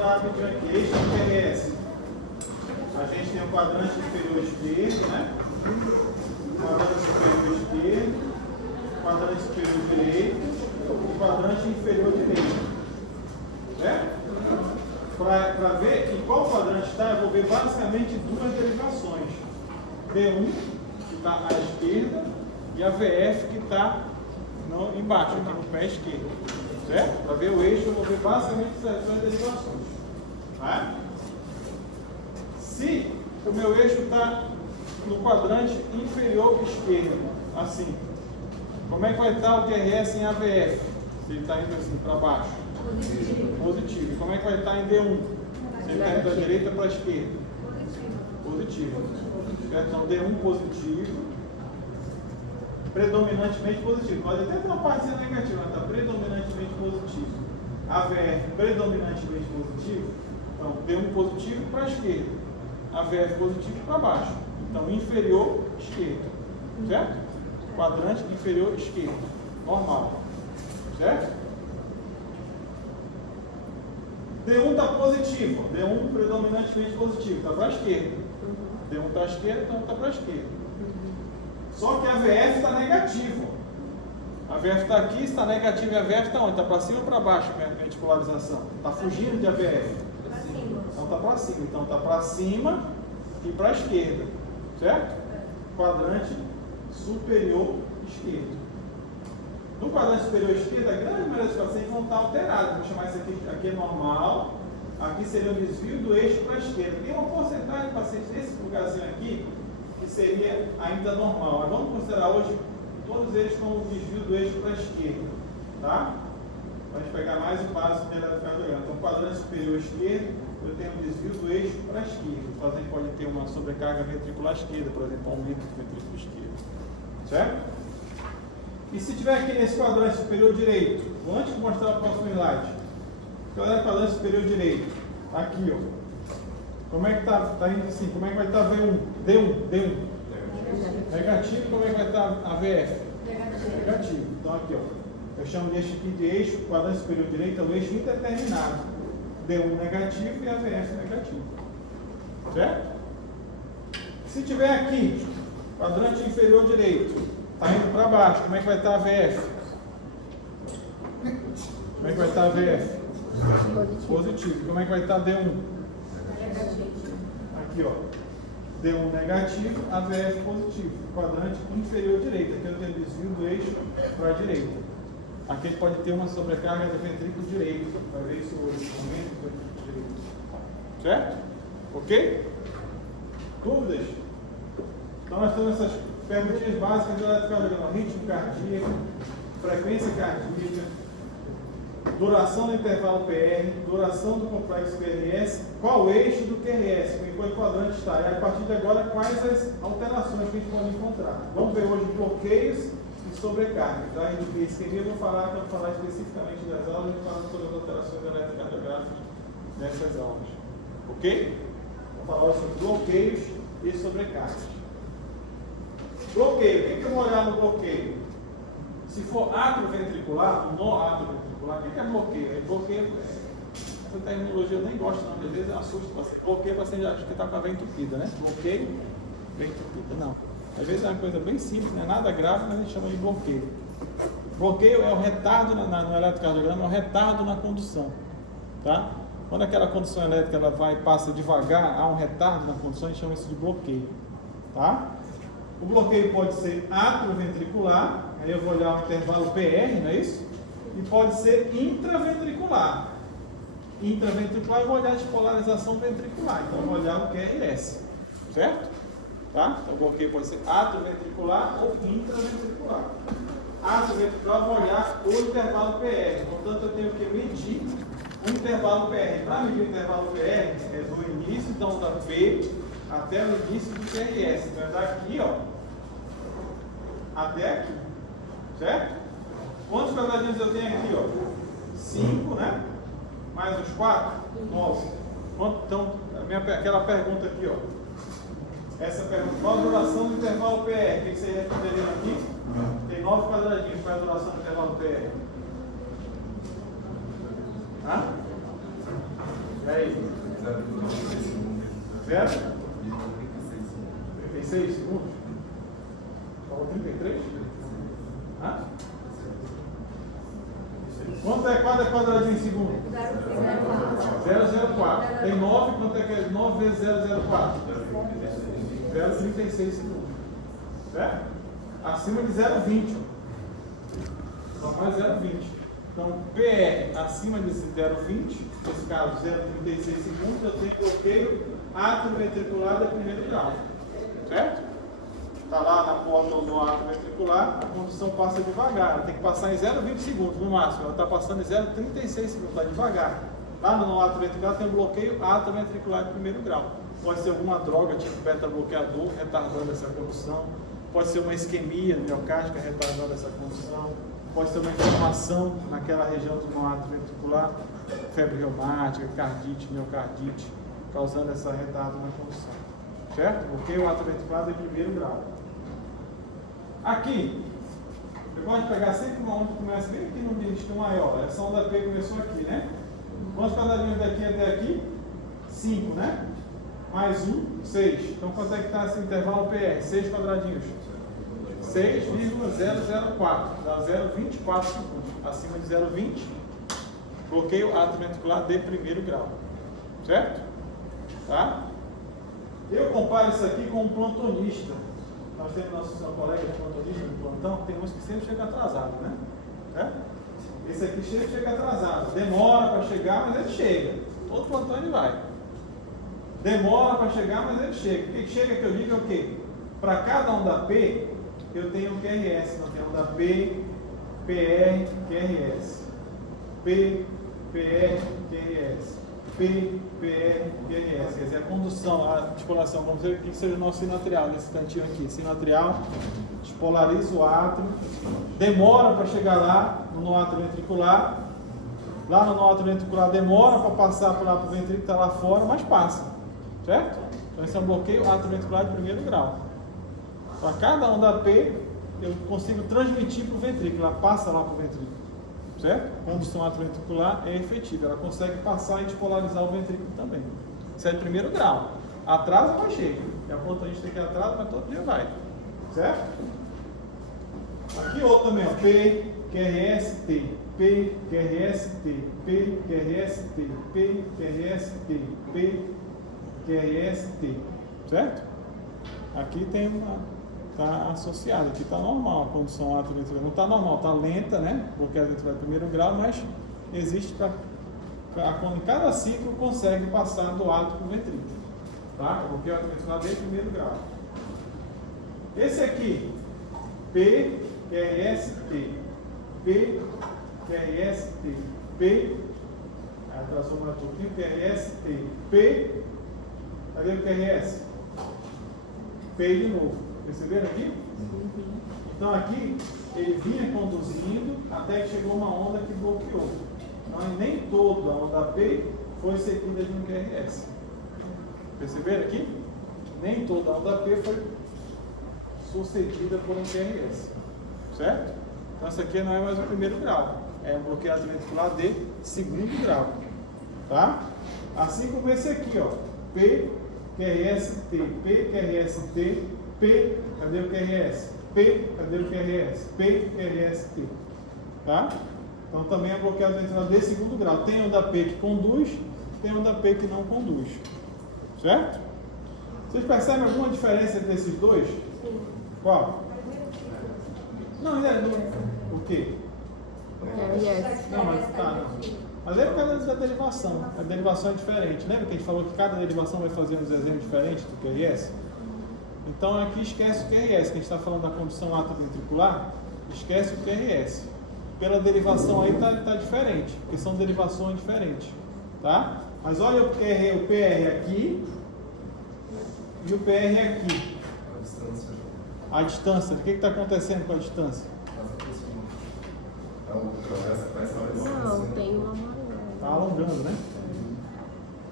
mostrar rapidinho aqui. Eixo do QRS. A gente tem o quadrante inferior esquerdo, né? Quadrante superior esquerdo, quadrante superior direito e quadrante inferior direito. Certo? Para ver em qual quadrante está, eu vou ver basicamente duas derivações. D1, que está à esquerda, e a VF, que está embaixo, aqui no pé esquerdo. Certo? Para ver o eixo, eu vou ver basicamente essas duas derivações. Tá? Se o meu eixo está no quadrante inferior esquerdo, assim, como é que vai estar o QRS em AVF? Se ele está indo assim para baixo. Positivo. E como é que vai estar em D1? Se ele está indo da direita para a esquerda? Positivo. Então, D1 positivo. Predominantemente positivo. Pode até ter uma partezinha negativa, mas está predominantemente positivo. AVF predominantemente positivo. Então, D1 positivo para a esquerda. AVF positivo para baixo. Então, inferior esquerdo. Certo? Quadrante inferior esquerdo. Normal. Certo? D1 está positivo. D1 predominantemente positivo. Está para a esquerda. D1 está à esquerda, então está para a esquerda. Só que a VF está negativo. A VF está aqui, está negativo, e a VF está onde? Está para cima ou para baixo a polarização? Está fugindo de AVF. Então está para cima. Então está para cima e para a esquerda. Certo? Quadrante superior esquerdo. No quadrante superior esquerdo, a grande maioria dos pacientes vão estar alterados. Vou chamar isso aqui é normal. Aqui seria o desvio do eixo para a esquerda. Tem uma porcentagem de pacientes nesse lugarzinho aqui que seria ainda normal. Mas vamos considerar hoje todos eles como desvio do eixo para a esquerda. Tá? Para a gente pegar mais o básico do eletrocardiograma. Então, quadrante superior esquerdo, eu tenho um desvio do eixo para a esquerda. O paciente pode ter uma sobrecarga ventricular esquerda, por exemplo, aumento do ventrículo esquerdo. Certo? E se tiver aqui nesse quadrante superior direito, vou antes de mostrar o próximo slide. Quadrante superior direito, aqui, ó. Como é que está indo assim? Como é que vai estar V1? D1. Negativo. Como é que vai estar a VF? Negativo. Então aqui, ó. Eu chamo de eixo aqui de eixo, quadrante superior direito é o eixo indeterminado. D1 negativo e a VF negativo. Certo? Se tiver aqui, quadrante inferior direito, está indo para baixo, como é que vai estar a VF? Como é que vai estar a VF? Positivo. Como é que vai estar D1? Aqui, ó. D1 negativo, AVF positivo. Quadrante inferior direito. Aqui eu tenho desvio do eixo para a direita. Aqui a gente pode ter uma sobrecarga do ventrículo direito. Vai ver isso hoje. Aumento do ventrículo direito. Certo? Ok? Dúvidas? Então nós temos essas perguntinhas básicas do eletrocardiograma: ritmo cardíaco, frequência cardíaca, duração do intervalo PR, duração do complexo QRS, qual o eixo do QRS, em qual quadrante está, e a partir de agora quais as alterações que a gente pode encontrar. Vamos ver hoje bloqueios e sobrecarga. Tá? Em isquemia eu vou falar especificamente das aulas e falar sobre as alterações eletrocardiográficas nessas aulas. Ok? Vou falar hoje sobre bloqueios e sobrecargas. Bloqueio, o que eu vou olhar no bloqueio? Se for atrioventricular, no atrioventricular, o que é bloqueio? É bloqueio, essa terminologia eu nem gosto, não, às vezes assusta o paciente. Bloqueio, o paciente acha que está com a veia entupida, né? Bloqueio, veia entupida, não. Às vezes é uma coisa bem simples, não é nada grave, mas a gente chama de bloqueio. Bloqueio é o retardo no eletrocardiograma, é o retardo na condução, tá? Quando aquela condução elétrica ela passa devagar, há um retardo na condução, a gente chama isso de bloqueio, tá? O bloqueio pode ser atrioventricular, aí eu vou olhar o intervalo PR, não é isso? E pode ser intraventricular. Intraventricular eu vou olhar a despolarização ventricular, então eu vou olhar o QRS, certo? Tá? Então o bloqueio pode ser atrioventricular ou intraventricular. Atrioventricular eu vou olhar o intervalo PR, portanto eu tenho que medir o intervalo PR. Para medir o intervalo PR, é do início então da P até o início do QRS. Então é daqui, ó, até aqui. Certo? Quantos quadradinhos eu tenho aqui, ó? 5, né? Mais uns 4? 9. Então, aquela pergunta aqui, ó. Essa pergunta, qual a duração do intervalo PR? O que você responderia aqui? Tem 9 quadradinhos. Qual é a duração do intervalo PR? Hã? É aí. 0? 36 segundos? Falou 33? Hã? Quanto é cada quadradinho em segundo? 0,04. Tem 9, quanto é que é 9 vezes 0,04? 0,36 segundos. Certo? Acima de 0,20. Só mais 0,20. Então, PR acima de 0,20, nesse caso 0,36 segundos, eu tenho bloqueio atrioventricular de primeiro grau. Certo? Está lá na porta do ato ventricular, a condução passa devagar, ela tem que passar em 0,20 segundos no máximo, ela está passando em 0,36 segundos, está devagar. Lá no ato ventricular tem um bloqueio atrioventricular de primeiro grau. Pode ser alguma droga, tipo beta-bloqueador, retardando essa condução, pode ser uma isquemia miocárdica retardando essa condução, pode ser uma inflamação naquela região do ato ventricular, febre reumática, cardite, miocardite, causando essa retardo na condução. Certo? Bloqueio atrioventricular de primeiro grau. Aqui, eu gosto de pegar sempre uma onda que começa bem aqui no dígito maior. Essa onda P começou aqui, né? Quantos quadradinhos daqui até aqui? 5, né? Mais 1, 6. Então quanto é que está esse intervalo PR? 6 quadradinhos. 6,004. Dá 0,24 segundos. Acima de 0,20, bloqueio atrioventricular de primeiro grau. Certo? Tá? Eu comparo isso aqui com um plantonista. Nós temos nossos colegas plantonistas no plantão, tem uns que sempre chegam atrasados, né? Esse aqui chega atrasado. Demora para chegar, mas ele chega. Todo plantão ele vai. Demora para chegar, mas ele chega. O que chega que eu digo é o quê? Para cada onda P, eu tenho um QRS. Então tem onda P, PR, QRS. P, PR, QRS. P, PR, QRS, quer dizer, a condução, a despolação, vamos dizer que seja o nosso sinoatrial, nesse cantinho aqui, sinoatrial, despolariza o átrio, demora para chegar lá no átrio ventricular, lá no átrio ventricular demora para passar para o ventrículo que está lá fora, mas passa, certo? Então esse é um bloqueio atrioventricular de primeiro grau. Para cada onda P, eu consigo transmitir para o ventrículo, ela passa lá para o ventrículo. Certo? A condução atrioventricular é efetiva, ela consegue passar e despolarizar o ventrículo também. Isso é de primeiro grau. Atrasa, mas chega. E a ponta a gente tem que atrasa, mas todo dia vai. Certo? Aqui outro também, ó. P, QRS, T. P, QRS, T. P, QRS, T. P, QRS, T. P, QRS, T. Certo? Aqui tem uma... Está associado, aqui está normal a condução atrioventricular. Não está normal, está lenta, né? Porque a ventricular é primeiro grau, mas existe para em cada ciclo consegue passar do átrio para o ventrículo. Tá? Porque o atrioventricular é primeiro grau. Esse aqui, P, QRS, T. P, QRS, T. P, atrasou mais um pouquinho, QRS, T. P, cadê o QRS? P de novo. Perceberam aqui? Então aqui ele vinha conduzindo até que chegou uma onda que bloqueou. Então nem toda a onda P foi seguida de um QRS. Perceberam aqui? Nem toda a onda P foi sucedida por um QRS. Certo? Então essa aqui não é mais o primeiro grau. É um bloqueio atrioventricular de segundo grau. Tá? Assim como esse aqui, ó. P, QRS, T. P, QRS, T. P, cadê o QRS? P, cadê o QRS? P, QRS, T. Tá? Então também é bloqueio atrioventricular de segundo grau. Tem onda P que conduz, tem onda P que não conduz. Certo? Vocês percebem alguma diferença entre esses dois? Sim. Qual? Não, é o quê? Não, mas tá, não. Mas é por causa da derivação. A derivação é diferente. Lembra que a gente falou que cada derivação vai fazer um desenho diferente do QRS? Então aqui esquece o QRS, que a gente está falando da condução atrioventricular, esquece o QRS. Pela derivação aí está diferente, porque são derivações diferentes. Tá? Mas olha o PR aqui e o PR aqui. A distância, o que está acontecendo com a distância? Não, tem uma maior. Está alongando, né?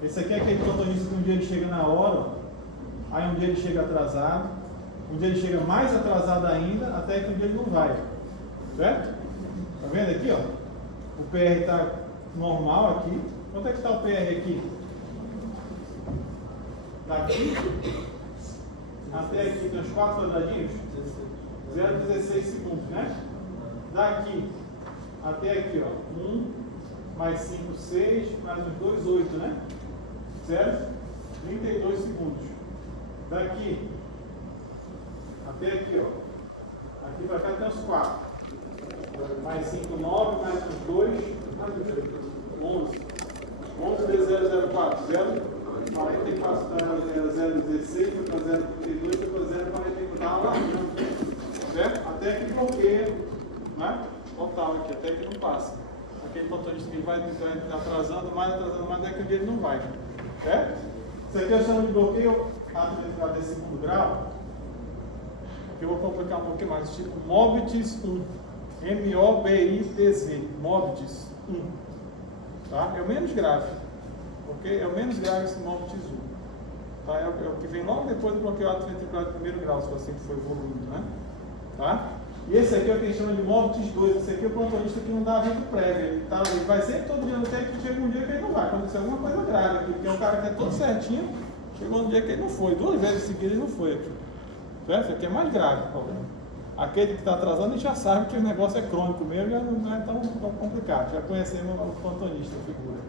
Esse aqui é aquele plantonista que um dia ele chega na hora, aí um dia ele chega atrasado, um dia ele chega mais atrasado ainda, até que um dia ele não vai. Certo? Tá vendo aqui, ó? O PR está normal aqui. Quanto é que está o PR aqui? Daqui até aqui tem uns 4 quadradinhos? 0,16 segundos, né? Daqui até aqui, ó. 1 mais 5, 6, mais uns 2, 8, né? Certo? 32 segundos. Daqui até aqui, ó. Aqui para cá tem uns 4. Mais 5, 9, mais uns 2, 11. 11 vezes 0,04, 0,44, 0,16, foi para 0,32, foi para 0,44, está lá, certo? Até que bloqueia, né? Total aqui, até que não passa. Aquele plantonista que vai atrasando mais, até que ele não vai, certo? Isso aqui eu chamo de bloqueio ato de segundo grau, que eu vou complicar um pouquinho mais, tipo MOBITZ 1, M-O-B-I-T-Z, MOBITZ 1. Tá? É o menos grave, porque é o menos grave esse MOBITZ 1. Tá? É o que vem logo depois do bloqueio ato de primeiro grau, se o paciente for evoluindo, né? Tá? E esse aqui é o que a gente chama de MOBITZ 2. Esse aqui é o plantonista que não dá aviso prévio. Ele vai sempre todo dia no técnico e chega um dia que ele não vai. Quando acontecer alguma coisa grave aqui, porque é um cara que é todo certinho, chegou um dia que ele não foi. 2 vezes seguidas ele não foi aqui. Certo? Esse aqui é mais grave o problema. Aquele que está atrasando, a gente já sabe que o negócio é crônico mesmo, já não é tão complicado. Já conhecemos o plantonista, a figura.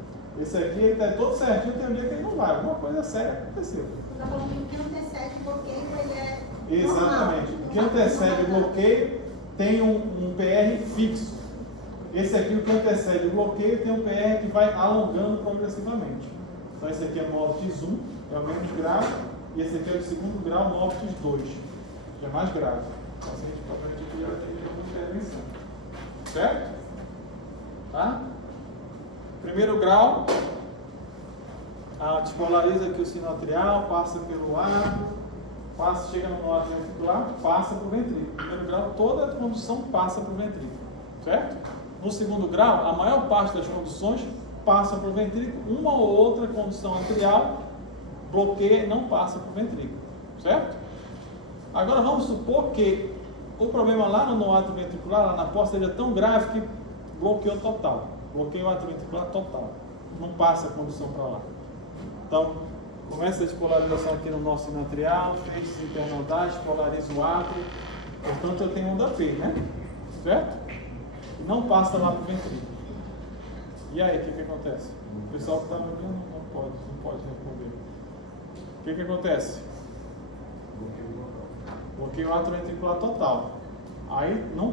Esse aqui, ele está todo certinho, tem um dia que ele não vai. Alguma coisa séria aconteceu. O que antecede o bloqueio, ele é... Exatamente. O que antecede o bloqueio tem um PR fixo. Esse aqui, o que antecede o bloqueio, tem um PR que vai alongando progressivamente. Então, esse aqui é MOBITZ 1, é o menos grave, e esse aqui é o segundo grau, MOBITZ 2, que é mais grave. O paciente provavelmente aqui já tem alguma intervenção. Certo? Tá? Primeiro grau, despolariza aqui o sino atrial, passa pelo ar, chega no nó ventricular, passa para o ventrículo. Primeiro grau, toda a condução passa para o ventrículo. Certo? No segundo grau, a maior parte das conduções passa para o ventrículo, uma ou outra condução atrial bloqueia e não passa para o ventrículo. Certo? Agora vamos supor que o problema lá no ato ventricular, lá na porta, seja tão grave que bloqueou total. Bloqueio o ato ventricular total. Não passa a condução para lá. Então, começa a despolarização aqui no nosso sino atrial, feixes internodais, polariza o átrio. Portanto, eu tenho onda P, né? Certo? E não passa lá para o ventrículo. E aí, o que acontece? O pessoal que está me ouvindo não pode responder. O que acontece? Bloqueio o átrio ventricular total. Aí não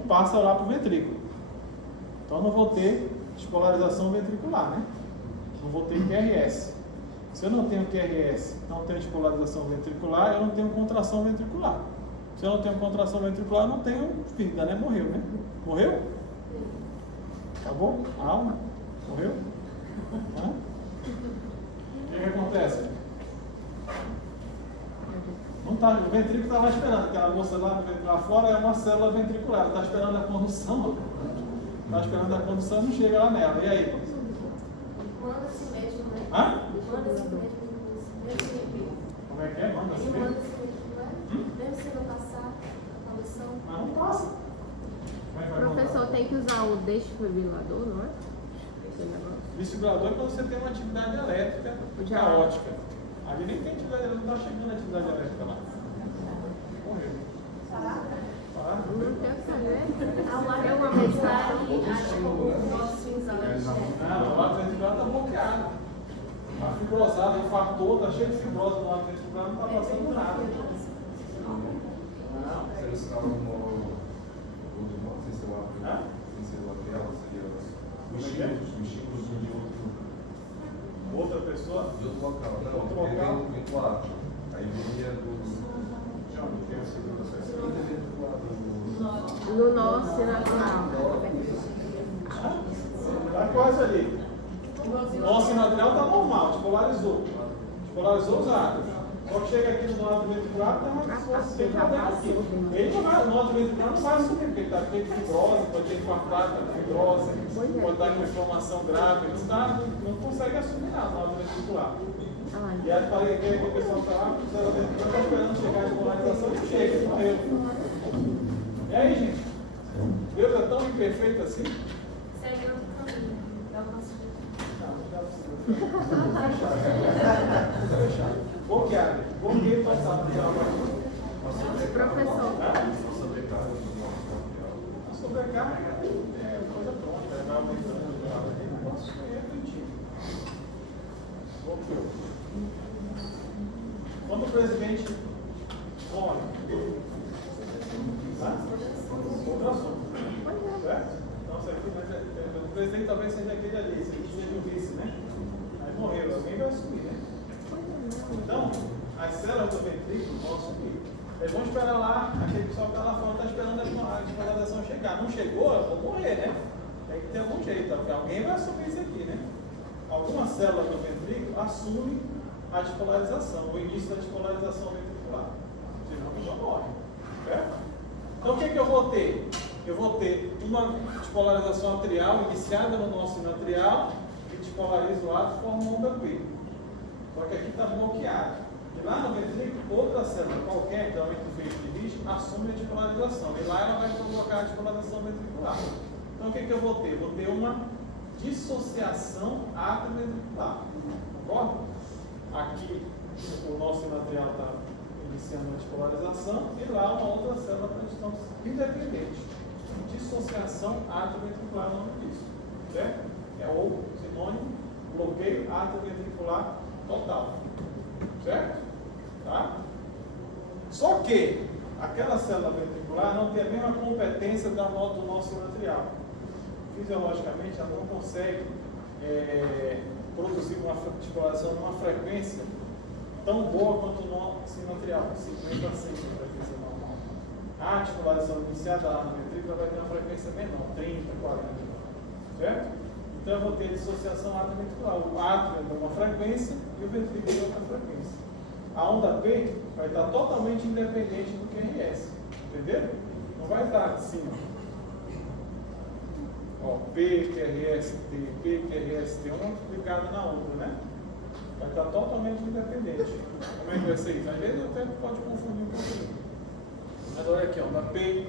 passa lá para o ventrículo. Então não vou ter despolarização ventricular, né? Não vou ter QRS. Se eu não tenho QRS, não tenho despolarização ventricular, eu não tenho contração ventricular. Se eu não tenho contração ventricular, não tenho vida, né? Morreu, né? Morreu? Acabou? A alma? Morreu? O que acontece? Não tá, o ventrículo está lá esperando. Aquela moça lá fora é uma célula ventricular. Está esperando a condução. Está esperando a condução e não chega lá nela. E aí? Manda-se mesmo, né? Hã? Manda-se mesmo. Como é que é? Manda-se Ele mesmo? manda-se mesmo, né? Mesmo se não passar a condução. Mas não passa. Como é que vai Professor, mandar? tem que usar o desfibrilador, não é? Esse negócio. Desfibrilador é quando você tem uma atividade elétrica Já. caótica. Ali nem tem atividade elétrica, não está chegando a atividade elétrica lá. Morreu. Não quero saber. É uma mensagem, o nosso exame. Não, o ato ventricular está bloqueado. Está fibrosado, infartou, está cheio de fibrose no ato ventricular, não está passando nada. Não. Você estava no sem ser lateral, seria os estímulos de Outra pessoa? outro local. Não, Outro local? vem do lado. Aí viria do... Já não tem No nosso natural. Está quase ali. Nosso sinoatrial está normal, despolarizou. Despolarizou os átomos. Só que chega aqui no ato ventricular, tem problema aqui. Ele não vai, o ato ventricular não vai assumir, porque ele está cheio de fibrose, pode ter infartado, está com fibrose, pode estar com inflamação grave, ele não consegue assumir nada no ato ventricular. E aí falei que o pessoal está lá, o cérebro ventricular está esperando chegar a despolarização e chega, morreu. E aí, gente? Deus é tão imperfeito assim? Segue outro caminho. É o nosso Não, já Bloqueado. Bloqueio total. Professor. A sobrecarga do nosso material. A sobrecarga é coisa pronta, vai aumentando o negócio é repentino. Bloqueou. Quando o presidente morre, outro assunto. Certo? Então, isso aqui, mas o presidente talvez seja aquele ali, esse aqui seja o vice, né? Aí morreu, alguém vai assumir, né? Então, as células do ventrículo vão assumir. Eles vão esperar lá, aquele pessoal que está lá fora está esperando a despolarização chegar. Não chegou, eu vou morrer, né? Tem que ter algum jeito, porque alguém vai assumir isso aqui, né? Alguma célula do ventrículo assume a despolarização, o início da despolarização ventricular. Senão a pessoa morre. Certo? Então o que eu vou ter? Eu vou ter uma despolarização atrial iniciada no nó sinoatrial e despolariza o ato e forma uma onda P. Só que aqui está bloqueado. E lá no ventrículo, outra célula qualquer, geralmente o feixe de risco, assume a despolarização. E lá ela vai provocar a despolarização ventricular. Então o que eu vou ter? Vou ter uma dissociação atrioventricular. Concorda? Aqui o nosso sinoatrial está iniciando a despolarização e lá uma outra célula para distância independente. Dissociação atrioventricular é o nome disso. Certo? É o sinônimo bloqueio atrioventricular total. Certo? Tá? Só que aquela célula ventricular não tem a mesma competência do nosso sinoatrial. Fisiologicamente, ela não consegue produzir uma despolarização numa frequência tão boa quanto o nó sinoatrial, 50 a 100 a frequência normal. A despolarização iniciada lá no ventrículo vai ter uma frequência menor, 30, 40. Certo? Então eu vou ter dissociação atrioventricular. O átrio é uma frequência e o ventrículo é outra frequência. A onda P vai estar totalmente independente do QRS. Entenderam? Não vai estar assim, ó, P, QRS, T, P, QRS, T, uma ligada na outra, né? Vai estar totalmente independente. Como é que vai ser isso? Às vezes até pode confundir um pouquinho. Mas olha aqui, ó, onda P,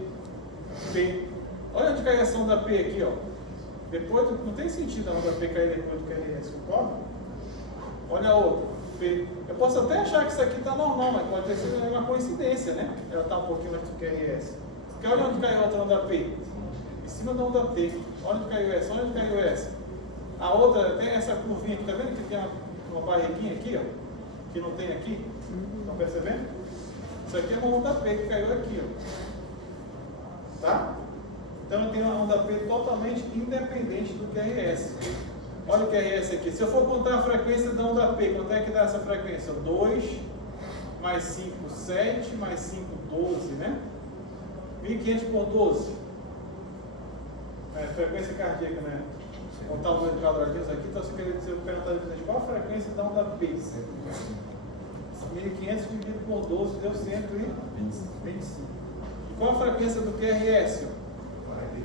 P. Olha onde cai essa onda P aqui, ó. Depois, não tem sentido a onda P cair depois do QRS, concorda? Olha a outra, P. Eu posso até achar que isso aqui está normal, mas pode ter sido uma coincidência, né? Ela está um pouquinho antes do QRS. Porque olha onde caiu a outra onda P. Em cima da onda T. Olha onde caiu essa, olha onde caiu essa. A outra tem essa curvinha aqui, tá vendo que tem uma barriguinha aqui, ó? Que não tem aqui. Estão percebendo? Isso aqui é uma onda P que caiu aqui, ó. Tá? Então eu tenho uma onda P totalmente independente do QRS. Olha o QRS aqui. Se eu for contar a frequência da onda P, quanto é que dá essa frequência? 2 mais 5, 7, mais 5, 12, né? 1500 por 12. É, frequência cardíaca, né? Contar o número de quadradinhos aqui, então você quer dizer, eu perguntar qual a frequência da onda P? 1500 dividido por 12 deu 125. E qual a frequência do QRS?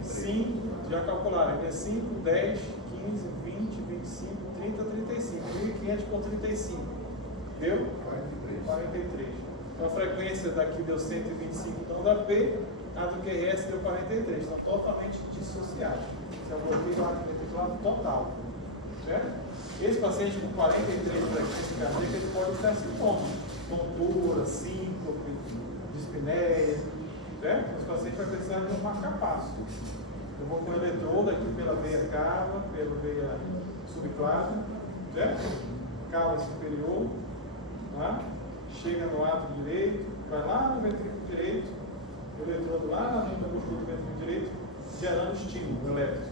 5, já calcularam, é 5, 10, 15, 20, 25, 30, 35. 1500 por 35. Deu? 43. Então a frequência daqui deu 125 da onda P, a do QRS deu 43. Estão totalmente dissociados. Isso é um bloqueio atrioventricular total. Certo? Esse paciente com 43 de frequência cardíaca, ele pode ter sintomas. Tontura, síncope, dispneia. Certo? Esse paciente vai precisar de um marca-passo. Eu vou com o eletrodo aqui pela veia cava, pela veia subclave, certo? Cava superior, tá? Chega no ato direito, vai lá no ventrículo direito, o eletrodo lá na junta muscular do ventrículo direito, gerando estímulo elétrico.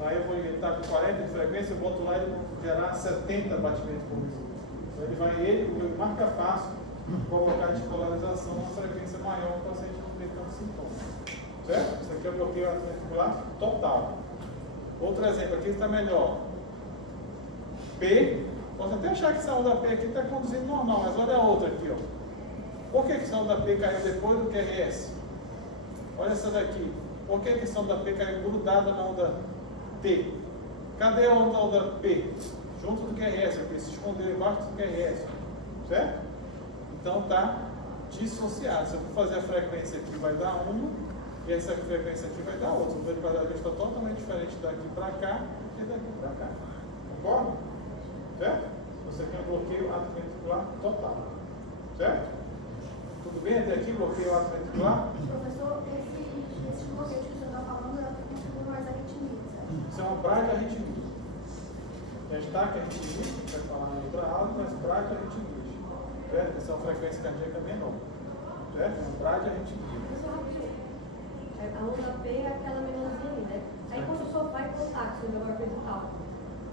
Aí eu vou estar com 40 de frequência, eu boto lá e ele vai gerar 70 batimentos por minuto. Então ele vai, o marca-passo, colocar a despolarização numa frequência maior para o paciente não ter tantos sintomas. Certo? Isso aqui é o bloqueio atrioventricular total. Outro exemplo aqui está melhor. P. Posso até achar que essa onda P aqui está conduzindo normal, mas olha a outra aqui, ó. Por que essa onda P caiu depois do QRS? Olha essa daqui. Por que essa onda P caiu grudada na onda T? Cadê a onda P? Junto do QRS, aqui, se escondeu embaixo do QRS. Certo? Então está dissociado. Se eu for fazer a frequência aqui, vai dar uma. E essa frequência aqui vai dar outra. O número de quadradinhos está totalmente diferente daqui para cá e daqui para cá. Concorda? Certo? Você quer um bloqueio atrioventricular total. Certo? Tudo bem até aqui? Bloqueio atrioventricular? Professor, esse bloqueio que o senhor está falando é configura mais arritmia, certo? Isso é uma braquiarritmia. Já está que a arritmia, a gente vai falar em outra aula, mas braquiarritmia. Certo? Essa é uma frequência cardíaca menor. Certo? É uma braquiarritmia. Professor, rapidinho. A onda P é aquela menorzinha ali, né? Aí quando o senhor vai contar, que o senhor agora fez o cálculo,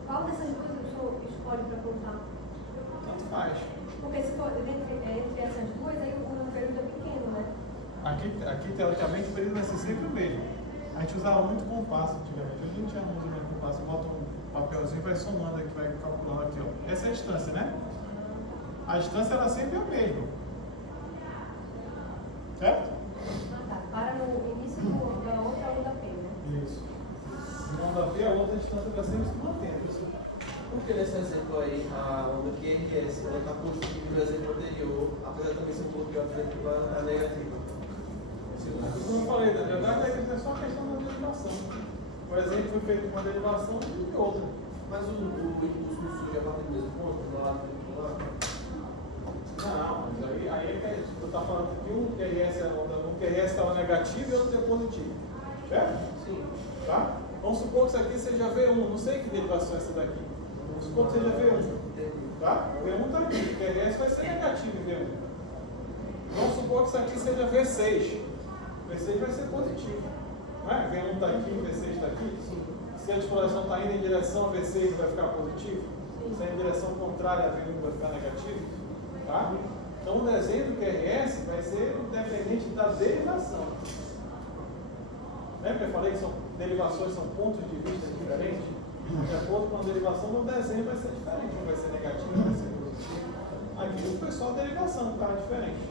qual dessas duas o senhor escolhe para contar? Tanto faz. Porque se for entre essas duas, aí o período é pequeno, né? Aqui, teoricamente, o período vai ser sempre o mesmo. A gente usava muito compasso antigamente. Hoje a gente já não usa mais compasso. Bota um papelzinho e vai somando aqui, vai calculando aqui, ó. Essa é a distância, né? A distância era sempre a mesma. Certo? Ah, tá. Para no início da outra onda P, né? Isso. Uma onda P, a outra distância vai sempre se mantendo. Porque nesse exemplo aí, a onda QRS, ela está positiva no exemplo anterior, apesar de também ser um bloqueio atrioventricular, ela está negativa. Como eu falei, na verdade é só a questão da derivação. Por exemplo, foi feita uma derivação e outra. Mas o impulso não surge a partir do mesmo ponto, do lado atricular? Não, mas aí é que tu está falando que um QRS estava negativo e outro é positivo. Certo? Sim. Tá? Vamos supor que isso aqui seja V1, não sei que derivação é essa daqui. Vamos supor que seja V1. Tá? O V1 está aqui, o QRS vai ser negativo em V1. Vamos supor que isso aqui seja V6. V6 vai ser positivo. Não é? V1 está aqui, V6 está aqui. Se a despolarização está indo em direção a V6, vai ficar positivo. Se é em direção contrária a V1, vai ficar negativo. Tá? Então o desenho do QRS vai ser independente da derivação. Lembra que eu falei que derivações são pontos de vista diferentes? De acordo com a derivação, o desenho vai ser diferente. Um vai ser negativo, vai ser positivo. Aqui foi só a derivação, um cara diferente.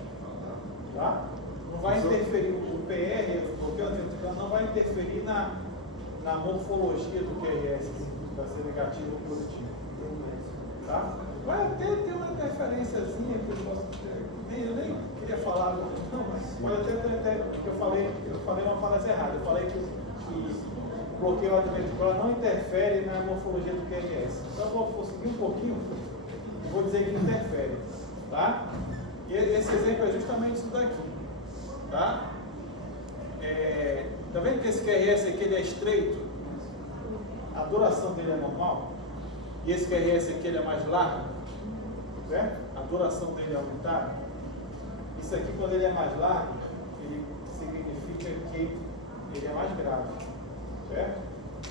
Tá? Não vai interferir, o PR, o bloqueio atrioventricular não vai interferir na morfologia do QRS, se vai ser negativo ou positivo. Tá? Vai até ter uma interferenciazinha que eu nem queria falar, não, mas pode até que eu falei uma frase errada. Eu falei que o bloqueio atrioventricular não interfere na morfologia do QRS. Então eu vou seguir um pouquinho e vou dizer que interfere. Tá? E esse exemplo é justamente isso daqui. Tá? Tá vendo que esse QRS aqui ele é estreito? A duração dele é normal? E esse QRS aqui ele é mais largo? Certo? A duração dele é aumentada? Isso aqui, quando ele é mais largo, ele significa que ele é mais grave. Certo?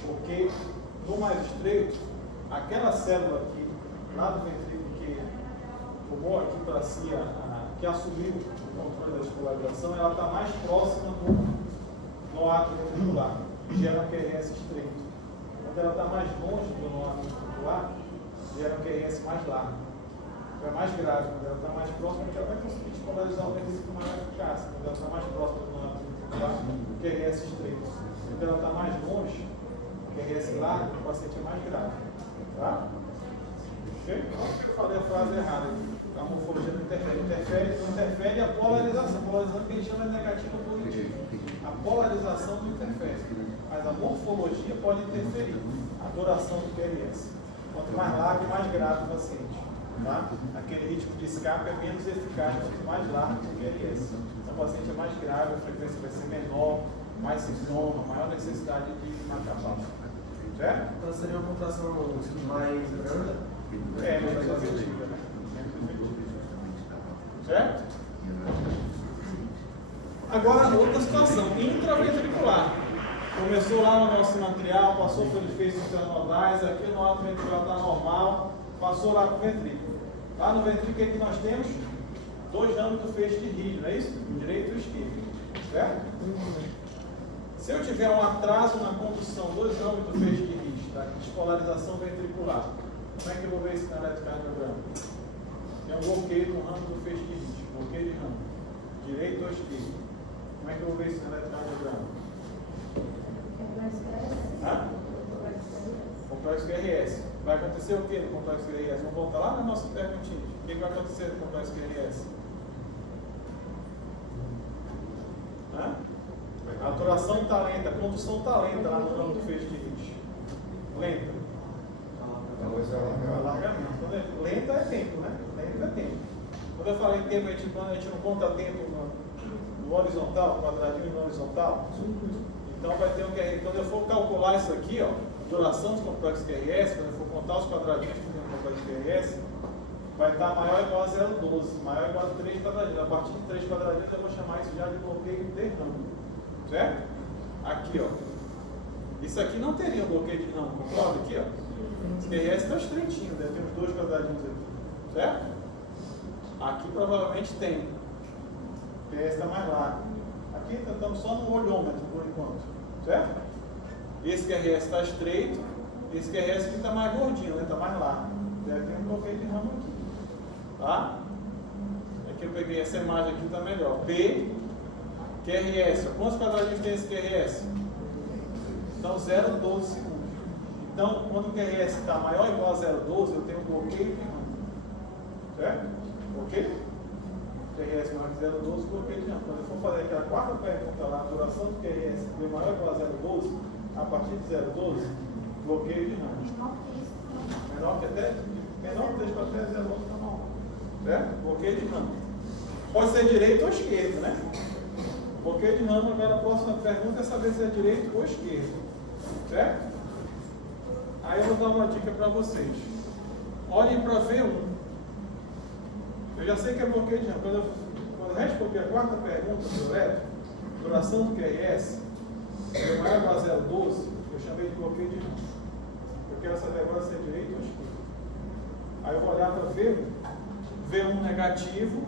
Porque no mais estreito, aquela célula aqui, lá do ventrículo que tomou aqui para si, que assumiu o controle da despolarização, ela está mais próxima do átrio ventricular, que gera um QRS estreito. Quando ela está mais longe do átrio ventricular, gera um QRS mais largo. Então é mais grave. Quando ela está mais próxima, ela vai conseguir despolarizar o ventrículo com maior eficácia. Quando ela está mais próxima do átrio ventricular, o QRS estreito. Quando ela está mais longe, o QRS largo, o paciente é mais grave. Tá? Ok? Eu falei a frase errada aqui. A morfologia não interfere. Interfere a polarização. A polarização que a gente chama de negativa ou positiva. A polarização não interfere. Mas a morfologia pode interferir. A duração do QRS. Quanto mais largo, mais grave o paciente. Tá? Aquele ritmo de escape é menos eficaz quanto mais largo o QRS. Então o paciente é mais grave, a frequência vai ser menor, mais sintoma, maior necessidade de macapar. Certo? Então seria uma contração mais branda? Menos efetiva, né? Certo? Agora, outra situação, intraventricular. Começou lá no nosso sinoatrial, passou pelo feitos intranodais, aqui no ato ventricular está normal, passou lá para o ventrículo. Lá no ventrículo aqui nós temos 2 ramos do feixe de rígio, não é isso? O direito e o esquerdo. Certo? Se eu tiver um atraso na condução 2 ramos do feixe de rígio, da despolarização ventricular, como é que eu vou ver isso no eletrocardiograma? Tem um bloqueio no ramo do feixe de rígio, bloqueio de ramo, direito ou esquerdo. Como é que eu vou ver isso no eletrocardiograma? Complexo QRS. Vai acontecer o que no complexo QRS? Vamos voltar lá na nossa perguntinha. O que vai acontecer no complexo QRS? A duração está lenta, a condução está lenta lá no ramo do feixe de rígio. Lenta. Depois é o É o alargamento. Quando é lenta é tempo, né? Lento é tempo. Quando eu falei tempo, quando a gente não conta tempo no horizontal, quadradinho no horizontal, então vai ter um QRS. Quando eu for calcular isso aqui, ó, duração dos complexos QRS, quando eu for contar os quadradinhos que tem no complexo QRS, vai estar maior ou igual a 0,12, maior ou igual a 3 quadradinhos. A partir de 3 quadradinhos eu vou chamar isso já de bloqueio de ramo. Certo? Aqui, ó. Isso aqui não teria um bloqueio de ramo. Concorda aqui, ó? Esse QRS está estreitinho, deve ter uns 2 quadradinhos aqui. Certo? Aqui provavelmente tem. O QRS está mais largo. Aqui estamos só no olhômetro por enquanto. Certo? Esse QRS está estreito. Esse QRS aqui está mais gordinho, né? Está mais largo. Deve ter um bloqueio de ramo aqui. Tá? Aqui eu peguei essa imagem aqui, está melhor. P, QRS. Quantos quadradinhos tem esse QRS? Então 0,12 segundos. Então, quando o QRS está maior ou igual a 0,12, eu tenho um bloqueio de ramo. Certo? Ok? QRS maior que 0,12, bloqueio de ramo. Quando eu for fazer aquela quarta pergunta lá, a duração do QRS maior ou igual a 0,12, a partir de 0,12, bloqueio de ramo. Menor que 3 para 3, 0,12 está normal. Certo? Bloqueio de ramo. Pode ser direito ou esquerdo, né? Bloqueio de ramo, agora a próxima pergunta é saber se é direito ou esquerdo. Certo? Aí eu vou dar uma dica para vocês. Olhem para V1. Eu já sei que é bloqueio de ramo. Quando eu respondi a quarta pergunta do elétrico, duração do QRS, é maior igual a 0,12, eu chamei de bloqueio de ramo. Eu quero saber agora se é direito ou esquerdo. Aí eu vou olhar para V1. V1 negativo,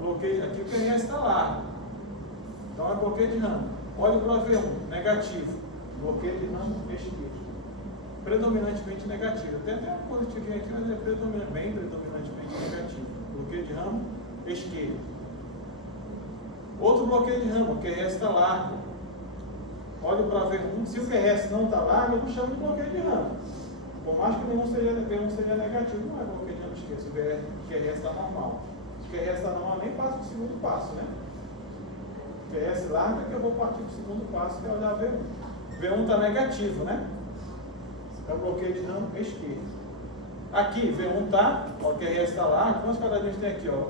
bloqueio. Aqui o QRS está largo. Então é bloqueio de ramo. Olhe para V1, negativo, bloqueio de ramo esquerdo. Predominantemente negativo. Até uma positivinha aqui, mas é bem predominantemente negativo. Bloqueio de ramo esquerdo. Outro bloqueio de ramo, o QRS está largo. Olhe para V1. Se o QRS não está largo, eu não chamo de bloqueio de ramo. Por mais que V1 seja negativo, não é bloqueio de ramo esquerdo. Se o QRS está normal. Se o QRS está normal, nem passa para o segundo passo, né? QRS larga que eu vou partir para o segundo passo, que é olhar V1. V1 está negativo, né? É o bloqueio de ramo esquerdo. Aqui, V1 está, o QRS está largo. Quantos quadradinhos tem aqui? Ó?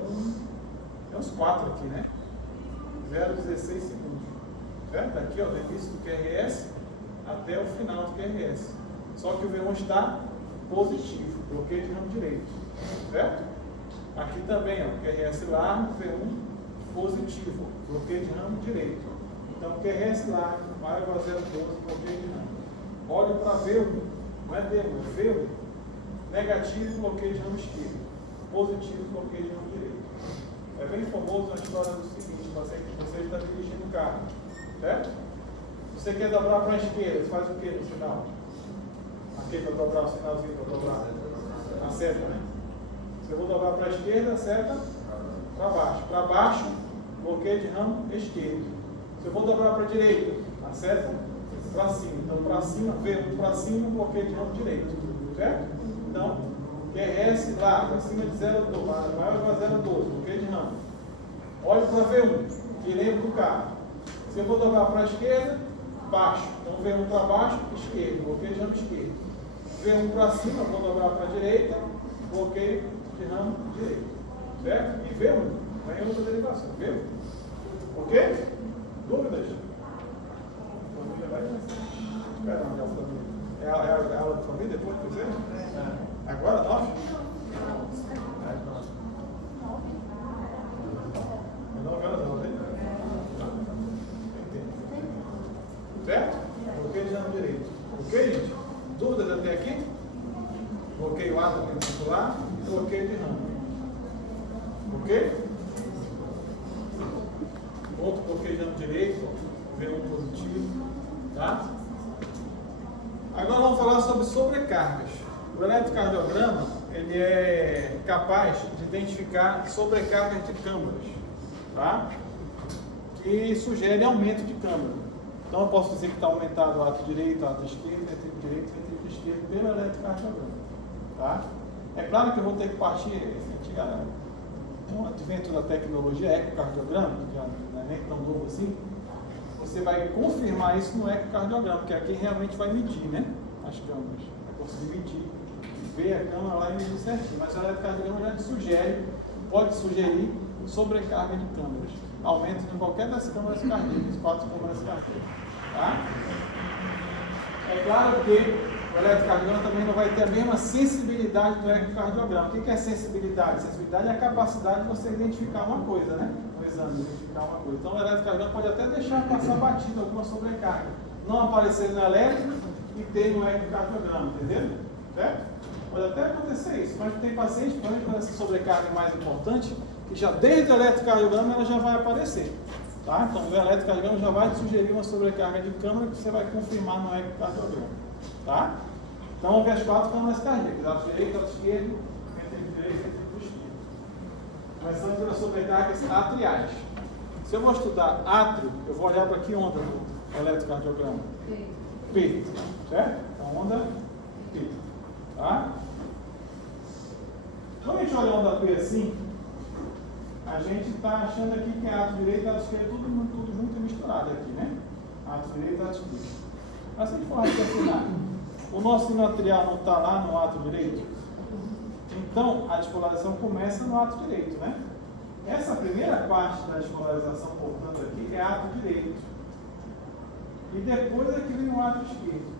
Tem uns 4 aqui, né? 0,16 segundos. Certo? Aqui, ó, do início do QRS até o final do QRS. Só que o V1 está positivo, bloqueio de ramo direito. Certo? Aqui também, ó, QRS largo, V1 positivo, bloqueio de ramo direito. Então, QRS largo, maior ou igual a 0,12, bloqueio de ramo. Olhe para V1, não é D1, é V1. Negativo, bloqueio de ramo esquerdo. Positivo, bloqueio de ramo direito. É bem famoso na história do seguinte: você está dirigindo o carro, certo? Você quer dobrar para a esquerda, você faz o que no sinal? Aqui para dobrar o sinalzinho, para dobrar a seta, né? Se eu vou dobrar para a esquerda, seta para baixo. Para baixo, bloqueio de ramo esquerdo. Se eu vou dobrar para a direita, a seta para cima. Então, para cima, V1 para cima, bloqueio de ramo direito. Certo? Então, QRS largo, acima de 0,12, maior ou igual a 0,12, bloqueio de ramo. Olhe para V1, e lembre do carro. Se eu vou dobrar para a esquerda, baixo. Então, V1 para baixo, esquerdo, bloqueio de ramo esquerdo. V1 para cima, vou dobrar para a direita, bloqueio de ramo direito. Certo? E V1, não é outra derivação. V1. Ok? Dúvidas? Família vai esperando a família. É a aula de família depois de você? É. Agora, 9? É 9 horas, 9, hein? Certo? Bloqueio de ramo direito. Ok, gente? Dúvidas até aqui? Bloqueio A do circular e bloqueio de ramo. Ok? Outro bloqueio de ramo direito, V1 positivo. Tá? Agora vamos falar sobre sobrecargas. O eletrocardiograma ele é capaz de identificar sobrecargas de câmaras, tá? Que sugere aumento de câmara. Então eu posso dizer que está aumentado o ato direito, o ato esquerdo, ventrículo direito, ventrículo esquerdo pelo eletrocardiograma, tá? É claro que eu vou ter que partir com o advento da tecnologia ecocardiograma, que já não é nem tão novo assim. Você vai confirmar isso no ecocardiograma, porque aqui realmente vai medir, né? As câmaras. Vai conseguir medir vê a câmera lá e medir certinho. Mas o eletrocardiograma já te sugere, pode sugerir sobrecarga de câmeras. Aumento em qualquer das câmeras cardíacas, 4 câmeras cardíacas. Tá? É claro que o eletrocardiograma também não vai ter a mesma sensibilidade do ecocardiograma. O que é sensibilidade? Sensibilidade é a capacidade de você identificar uma coisa, né? No exame, identificar uma coisa. Então o eletrocardiograma pode até deixar passar batido alguma sobrecarga. Não aparecer no elétrico e ter no ecocardiograma, entendeu? Certo? Pode até acontecer isso, mas tem paciente, principalmente quando essa sobrecarga é mais importante, que já desde o eletrocardiograma ela já vai aparecer. Tá? Então o eletrocardiograma já vai te sugerir uma sobrecarga de câmara que você vai confirmar no ecocardiograma. Tá? Então vamos ver as 4 câmaras cardíacas, lado direito, lado esquerdo, ventrículo direito e ventrículo esquerdo. Começando pelas sobrecargas atriais. Se eu vou estudar átrio, eu vou olhar para que onda no eletrocardiograma? P. Certo? Então onda P. Tá? Quando a gente olha a onda P assim, a gente está achando aqui que é átrio direito e átrio esquerdo, tudo junto e misturado aqui, né? Átrio direito e átrio esquerdo. Mas se a gente for raciocinar, o nosso sino atrial não está lá no átrio direito? Então, a despolarização começa no átrio direito, né? Essa primeira parte da despolarização, portanto, aqui, é átrio direito. E depois aqui vem o átrio esquerdo.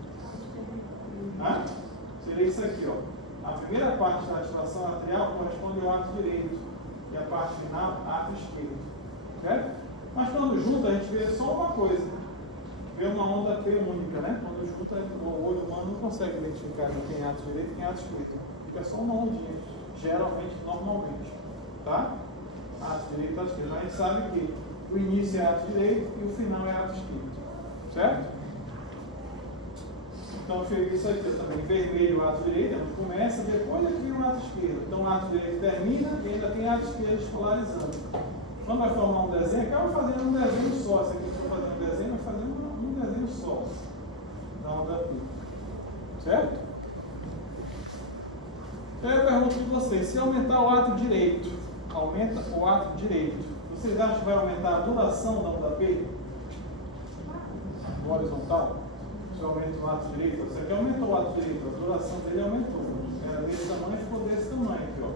Tá? Seria isso aqui, ó. A primeira parte da ativação atrial corresponde ao átrio direito. E a parte final, átrio esquerdo. Certo? Mas quando junta, a gente vê só uma coisa. Vê uma onda P única, né? Quando junta, o olho humano não consegue identificar quem é átrio direito e quem é átrio esquerdo. Fica só uma ondinha, geralmente, normalmente. Tá? Átrio direito e átrio esquerdo. Mas a gente sabe que o início é átrio direito e o final é átrio esquerdo. Certo? Então, eu fiz isso aqui também. Vermelho, o átrio direito, onde começa, depois aqui vem o átrio esquerdo. Então, o átrio direito termina e ainda tem átrio esquerdo despolarizando. Quando vai formar um desenho, acaba fazendo um desenho só. Se aqui for fazer um desenho, vai fazer um desenho só. Da onda P. Certo? Então, eu pergunto para vocês, se aumentar o átrio direito, aumenta o átrio direito, vocês acham que vai aumentar a duração da onda P? No horizontal? Se aumenta o átrio direito, isso aqui aumentou o átrio direito, a duração dele aumentou. Era desse tamanho e ficou desse tamanho aqui, ó.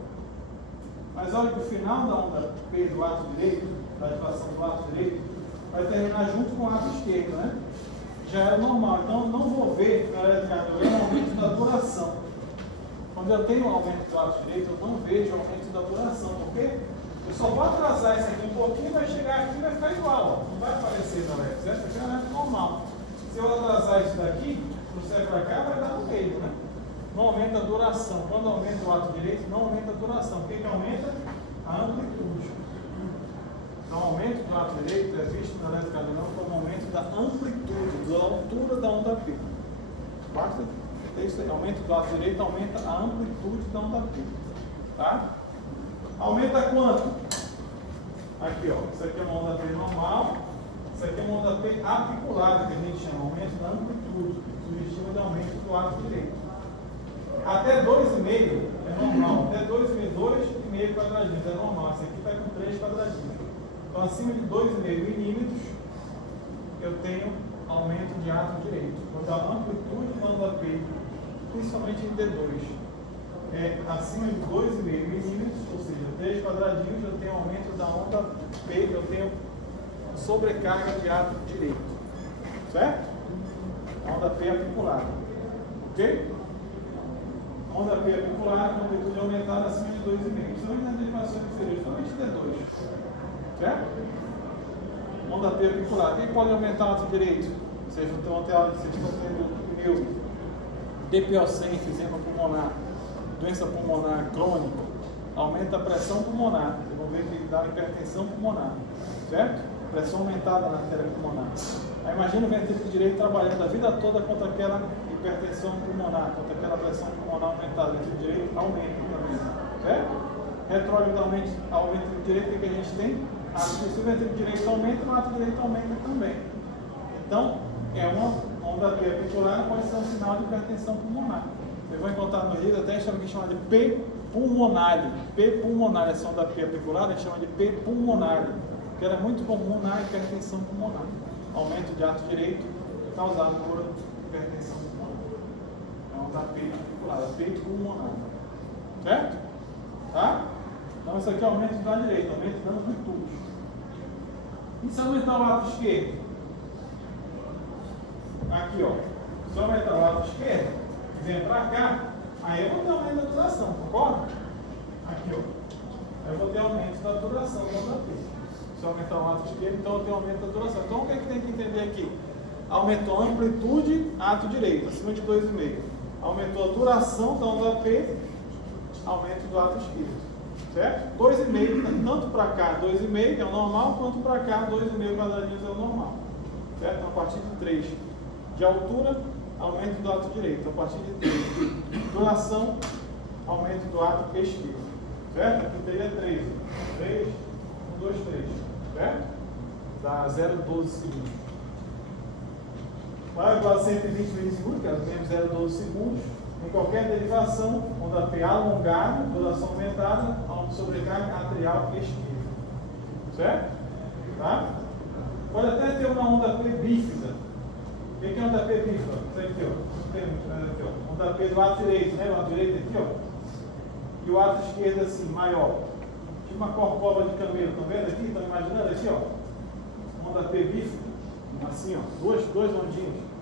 Mas olha que o final da onda P do átrio direito, da ativação do átrio direito, vai terminar junto com o átrio esquerdo, né? Já era normal, então não vou ver no eletrocardiograma o aumento da duração. Quando eu tenho o aumento do átrio direito, eu não vejo o aumento da duração, porque eu só vou atrasar isso aqui um pouquinho, vai chegar aqui e vai ficar igual, ó. Não vai aparecer na eletro, certo? Aqui é um eletro normal. Se eu atrasar isso daqui, do céu para cá, vai dar no meio, né? Não aumenta a duração. Quando aumenta o átrio direito, não aumenta a duração. O que aumenta? A amplitude. Então, o aumento do átrio direito é visto no eletrocardiograma como aumento da amplitude, da altura da onda P. Basta ter isso aí. Aumento do átrio direito aumenta a amplitude da onda P. Tá? Aumenta quanto? Aqui, ó. Isso aqui é uma onda P normal. Isso aqui é uma onda P apiculada, que a gente chama. Aumento da amplitude. Sugestivo de aumento do átrio direito. Até 2,5 é normal. Até 2,5 quadradinhos é normal. Esse aqui está com 3 quadradinhos. Então, acima de 2,5 milímetros, eu tenho aumento de átrio direito. Quando a amplitude da onda P, principalmente em D2, é acima de 2,5 milímetros, ou seja, 3 quadradinhos, eu tenho aumento da onda P, eu tenho sobrecarga de átrio direito. Certo? A onda P apiculada. Ok? Onda P apiculada, com amplitude aumentada acima de 2,5. Principalmente nas derivações inferiores, principalmente D2. Certo? Onda P apiculada. Quem pode aumentar o átrio direito? Vocês estão tendo pneu, DPO100, enfisema pulmonar, doença pulmonar crônica, aumenta a pressão pulmonar. Vocês vão ver que dá hipertensão pulmonar. Certo? Pressão aumentada na artéria pulmonar. Aí imagina o ventrículo direito trabalhando a vida toda contra aquela hipertensão pulmonar, contra aquela pressão pulmonar aumentada. O ventrículo direito aumenta também. Certo? Retroorbitalmente ao ventrículo direito, o que a gente tem? Se o ventrículo direito aumenta, o átrio direito aumenta também. Então, é uma onda P apicular, pode ser um sinal de hipertensão pulmonar. Vocês vão encontrar no livro até a gente chama de P pulmonale. P pulmonale, essa onda P apicular, a gente chama de P pulmonale, que era muito comum na hipertensão pulmonar. Aumento de átrio direito causado por hipertensão pulmonar. É onda P apicular. P com uma onda. Certo? Tá? Então isso aqui é aumento do lado direito, aumento da amplitude. E se aumentar o lado esquerdo? Aqui, ó. Se eu aumentar o lado esquerdo, vem para cá, aí eu vou ter aumento da duração, concorda? Aqui, ó. Aí eu vou ter aumento da duração da onda P. Se eu aumentar o lado esquerdo, então eu tenho aumento da duração. Então o que é que tem que entender aqui? Aumentou a amplitude, ato direito, acima de 2,5. Aumentou a duração da onda P, aumento do ato esquerdo. Certo? 2,5, tanto para cá 2,5 que é o normal, quanto para cá 2,5 quadradinhos é o normal. Certo? Então, a partir de 3 de altura, aumento do ato direito. A partir de 3 de duração, aumento do ato esquerdo. Certo? Aqui teria 3. 3, 1, 2, 3. Certo? Dá 0,12 segundos. Vai igual a 120 milissegundos, que é o mesmo 0,12 segundos. Em qualquer derivação, onda P alongada, duração aumentada, sobrecarga atrial esquerda. Certo? Tá? Pode até ter uma onda P bífida. O que é onda P bífida? Isso aqui, ó. Aqui, ó. Onda P do lado direito, né? O lado direito aqui, ó. E o lado esquerdo assim, maior. Tipo uma corcova de camelo, estão vendo aqui? Estão imaginando aqui, ó? Onda P bífida. Assim, ó. Dois ondinhos.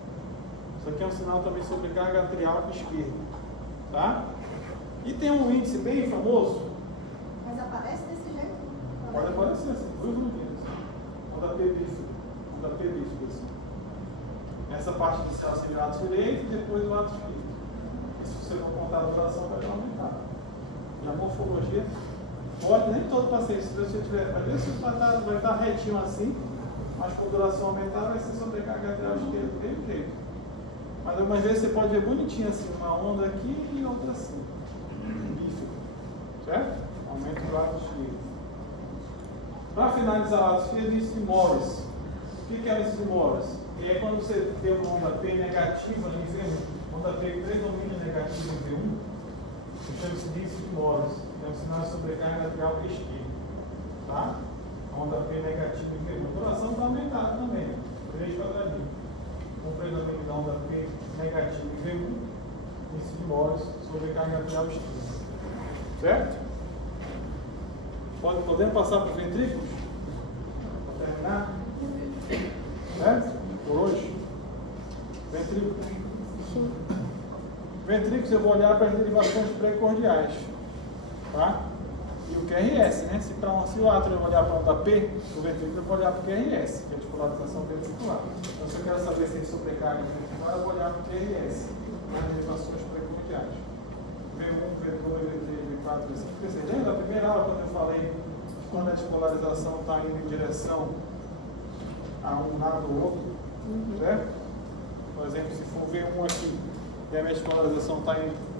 Isso aqui é um sinal também de sobrecarga atrial esquerda. Tá? E tem um índice bem famoso. Mas aparece desse jeito? Pode aparecer assim, 2 ondinhos. Onda P bífida. Onda P bífida, assim. Essa parte inicial seria o lado direito e depois o lado esquerdo. E se você não contar a duração, vai aumentar. E a morfologia pode, nem todo paciente, se você tiver, às vezes vai estar retinho assim, mas com duração aumentar vai ser sobrecarga atrial esquerda do mesmo jeito. Mas algumas vezes você pode ver bonitinho assim, uma onda aqui e outra assim. Bífido. Certo? Aumento do lado esquerdo. Para finalizar o lado esquerdo, isso de Morris. O que é isso de Morris? É quando você tem uma onda P negativa em V1, onda P com 3 domínios negativos em V1, chama-se de índice de Morris. É um sinal de sobrecarga atrial esquerda. Tá? Onda P negativa em V1. A duração está aumentada também. 3 quadradinhos. Um predomínio da onda P negativo em V1, índice de Morris, sobrecarga atrial esquerda. Certo? Podemos passar para os ventrículos? Para terminar? Certo? Por hoje? Ventrículo. Ventrículos eu vou olhar para as derivações precordiais. Tá? E o QRS, né? Se o átrio eu olhar para a onda P, o ventrículo eu vou olhar para o QRS, que é a despolarização ventricular. Então, se eu quero saber se tem sobrecarga ventricular, eu vou olhar para o QRS, as derivações precordiais. V1, V2, V3, V4, V5, V6. Lembra da primeira aula quando eu falei quando a despolarização está indo em direção a um lado ou outro? Certo? Por exemplo, se for V1 aqui e a minha despolarização está indo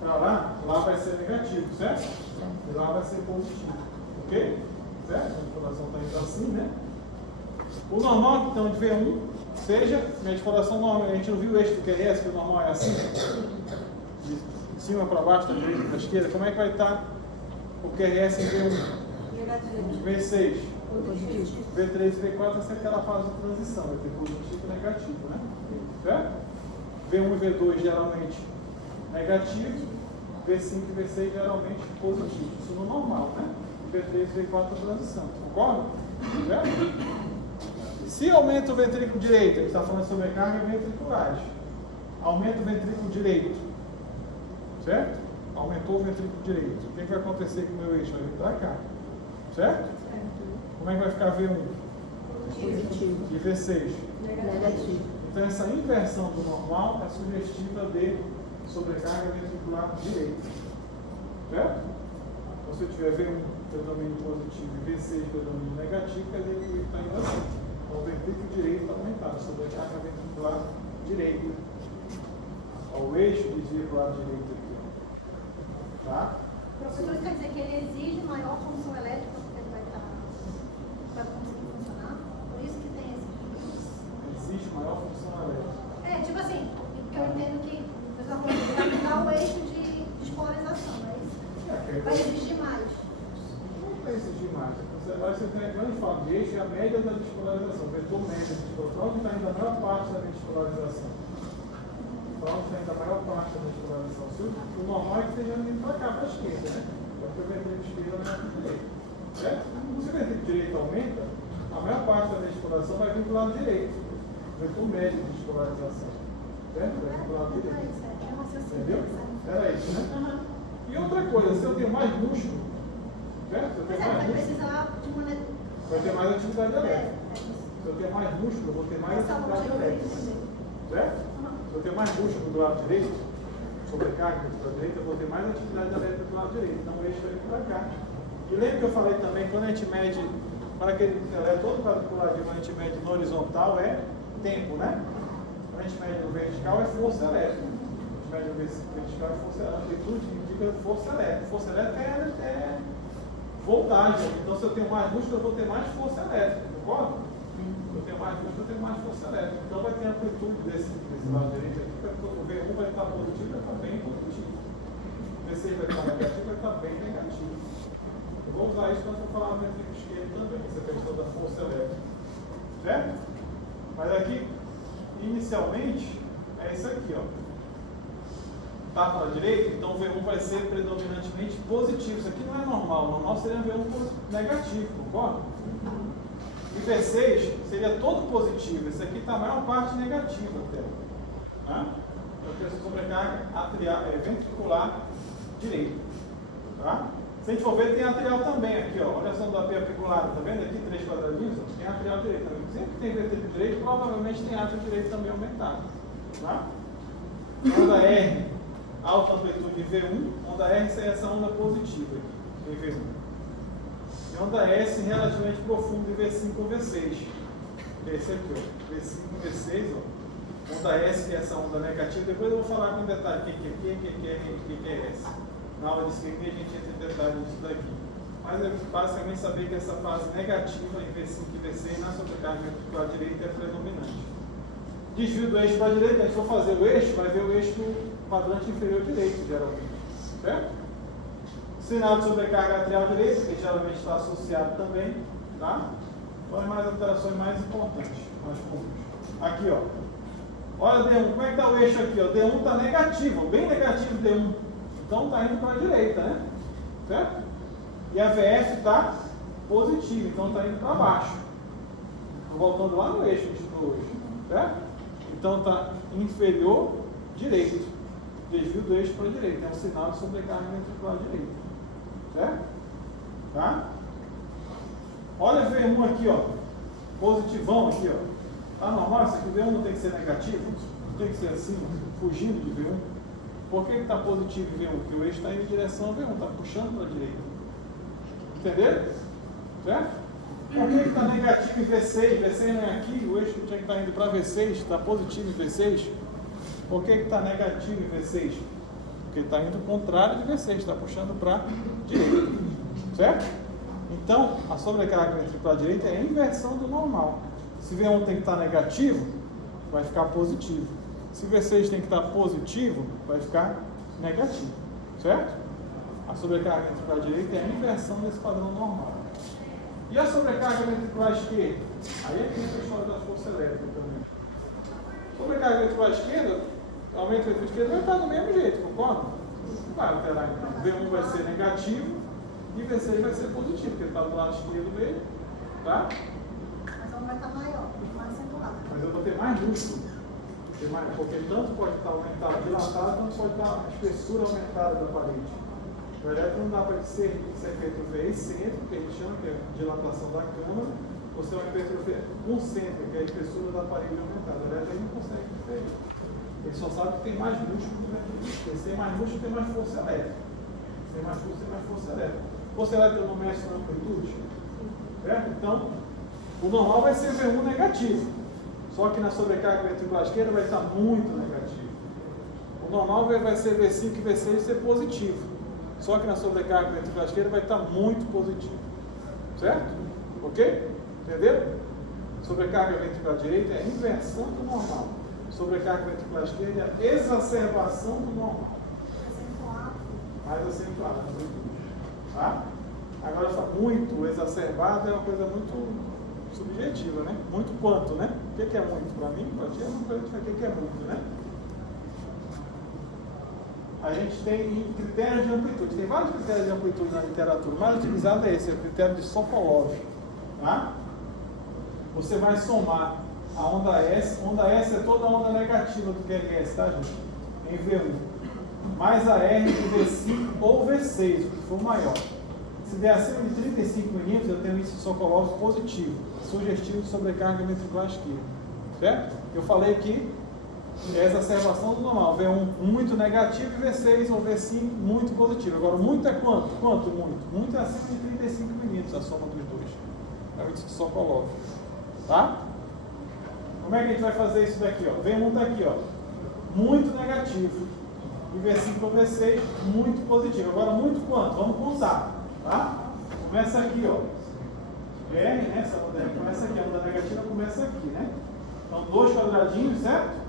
para lá vai ser negativo, certo? E lá vai ser positivo. Ok? Certo? A despolarização está indo assim, né? O normal, então, de V1 seja minha despolarização normal. A gente não viu o eixo do QRS, que o normal é assim? De cima para baixo, da direita para a esquerda. Como é que vai estar o QRS em V1? V6. V3 e V4 vai ser aquela fase de transição, vai ter positivo e negativo, né? Certo? V1 e V2 geralmente negativo, V5 e V6 geralmente positivo. Isso no normal, né? V3 e V4 a transição. Concorda? Certo? Se aumenta o ventrículo direito, a gente está falando sobre sobrecarga ventriculares. Aumenta o ventrículo direito. Certo? Aumentou o ventrículo direito. O que vai acontecer com o meu eixo? Vai vir para cá. Certo? Como é que vai ficar V1? Positivo. E V6? Negativo. Então essa inversão do normal é sugestiva de sobrecarga ventricular direita. Certo? Então se eu tiver V1 predomínio positivo e V6 predomínio negativo, quer dizer que está indo assim. Então o ventrículo direito está aumentado, sobrecarga ventricular direita. O eixo desvia para o lado direito aqui. Ó. Tá? Professor, quer dizer que ele exige maior função elétrica porque ele vai estar para conseguir funcionar? Por isso que tem esse. Existe maior função elétrica. Tipo assim, porque eu entendo que o pessoal vai mudar o eixo de despolarização, não é isso? Vai exigir mais. Não vai exigir mais. Você tem a grande fala de eixo é a média da despolarização, o vetor médio da despolarização, onde está indo a maior parte da despolarização. Para onde está indo a maior parte da despolarização? atenção. O normal é que esteja indo para cá, para a esquerda, né? Porque o ventrículo esquerdo não é para a direita. Certo? Se o ventrículo direito aumenta, a maior parte da ventipulação vai vir para o lado direito. Vai para o médio de despolarização. Certo? Vai vir para o lado direito. Entendeu? Era isso, né? E outra coisa, se eu tenho mais músculo, certo? Se eu tenho mais músculo, vai ter mais atividade elétrica. Se eu tenho mais músculo, eu vou ter mais atividade elétrica. Certo? Se eu tenho mais músculo do lado direito, sobrecarga do lado direito, eu vou ter mais atividade elétrica do lado direito. Então o eixo vai vir para cá. E lembra que eu falei também, quando a gente mede, para aquele todo quadriculadinho, quando a gente mede no horizontal é tempo, né? Quando a gente mede no vertical é força elétrica. A gente mede no vertical é força elétrica. Amplitude indica força elétrica. Força elétrica é voltagem. Então se eu tenho mais músculo, eu vou ter mais força elétrica, concorda? Se eu tenho mais músculo, eu tenho mais força elétrica. Então vai ter amplitude desse lado direito aqui, o V1 vai estar positivo, vai estar bem positivo. O V6 vai estar negativo, vai estar bem negativo. Eu vou usar isso quando eu for falar no ventrículo esquerdo também, essa questão da força elétrica. Certo? Mas aqui, inicialmente, é isso aqui, ó. Tá para a direita, então o V1 vai ser predominantemente positivo. Isso aqui não é normal. O normal seria um V1 negativo, concorda? E V6 seria todo positivo. Esse aqui está a maior parte negativa até. Né? Eu quero sobrecarga ventricular direito. Tá? Se a gente for ver, tem atrial também aqui, ó. Olha a ação do AP apiculado, tá vendo aqui? 3 quadradinhos, ó. Tem atrial direito também. Sempre que tem ventrículo direito, provavelmente tem átrio direito também aumentado. Tá? Onda R, alta amplitude V1. Onda R é essa onda positiva aqui, em V1. E onda S relativamente profundo em V5 ou V6. Esse aqui, ó. V5 e V6, ó. Onda S, que é essa onda negativa. Depois eu vou falar com detalhe o que é S. Na aula de seguinte a gente entra em detalhes disso daqui. Mas é basicamente saber que essa fase negativa em V5 e V6 na sobrecarga ventricular direita é predominante. Desvio do eixo para a direita, a gente for fazer o eixo, vai ver o eixo do quadrante inferior direito, geralmente. Certo? Sinal de sobrecarga atrial direita, que geralmente está associado também. Tá? Então é mais alterações mais importantes, mais comuns. Aqui, ó. Olha D1, como é que está o eixo aqui? Ó? D1 está negativo, bem negativo D1. Então está indo para a direita, né? Certo? E a VF está positiva, então está indo para baixo. Estou voltando lá no eixo, certo? Então está inferior direito. Desvio do eixo para a direita. É um sinal de sobrecarga ventricular direita. Certo? Tá? Olha V1 aqui, ó. Positivão aqui, ó. Tá normal? Isso aqui V1 não tem que ser negativo? Não tem que ser assim, fugindo de V1. Por que está positivo em V1? Porque o eixo está indo em direção a V1, está puxando para a direita. Entenderam? Certo? Por que está negativo em V6? V6 não é aqui, o eixo tinha que estar indo para V6, está positivo em V6. Por que está negativo em V6? Porque está indo contrário de V6, está puxando para a direita. Certo? Então, a sobrecarga ventricular direita é a inversão do normal. Se V1 tem que estar negativo, vai ficar positivo. Se V6 tem que estar positivo, vai ficar negativo. Certo? A sobrecarga ventricular direita é a inversão desse padrão normal. E a sobrecarga ventricular esquerda? Aí é que entra a história da força elétrica também. Sobrecarga ventricular esquerda, aumento ventricular esquerdo vai estar do mesmo jeito, concorda? Não vai alterar então. V1 vai ser negativo e V6 vai ser positivo, porque está do lado esquerdo dele. Tá? Mas vai estar maior, mais acentuado. Mas eu vou ter mais músculo. Porque tanto pode estar aumentado, dilatado, tanto pode estar a espessura aumentada da parede. Na verdade, não dá para ser feito V excêntrico, que a gente chama, que é a dilatação da câmara, ou se é uma hipertrofia concêntrica, que é a espessura da parede aumentada. Na verdade, ele não consegue diferir. Ele só sabe que tem mais músculo do que se tem mais músculo, tem mais força elétrica. Se tem mais músculo, tem mais força elétrica. Força elétrica não mexe na amplitude. Certo? Então, o normal vai ser V1 negativo. Só que na sobrecarga ventricular esquerda vai estar muito negativo. O normal vai ser V5 e V6 ser positivo. Só que na sobrecarga ventricular esquerda vai estar muito positivo. Certo? Ok? Entenderam? Sobrecarga ventricular direita é a inversão do normal. Sobrecarga ventricular esquerda é a exacerbação do normal. Mais acentuada. Tá? Agora, muito exacerbado é uma coisa muito subjetiva, né? Muito quanto, né? O que é muito? Para mim, para ti é uma coisa diferente. O que é muito, né? a gente tem critérios de amplitude. Tem vários critérios de amplitude na literatura. O mais utilizado é esse, é o critério de Sokolov. Tá? Você vai somar a onda S. Onda S é toda a onda negativa do QRS, tá, gente? Em V1. Mais a R de V5 ou V6, o que for maior. Se der acima de 35 milímetros, eu tenho índice de Sokolov positivo, sugestivo de sobrecarga ventricular esquerda. Certo? Eu falei que é exacerbação do normal. V1 muito negativo e V6 ou V5 muito positivo. Agora, muito é quanto? Quanto muito? Muito é acima de 35 milímetros, a soma dos dois. É o índice de Sokolov. Tá? Como é que a gente vai fazer isso daqui? Ó? V1 está aqui, ó, muito negativo. E V5 ou V6 muito positivo. Agora, muito quanto? Vamos contar. Tá? Começa aqui, ó. R, né? Essa onda R começa aqui. A onda negativa começa aqui, né? Então, 2 quadradinhos, certo?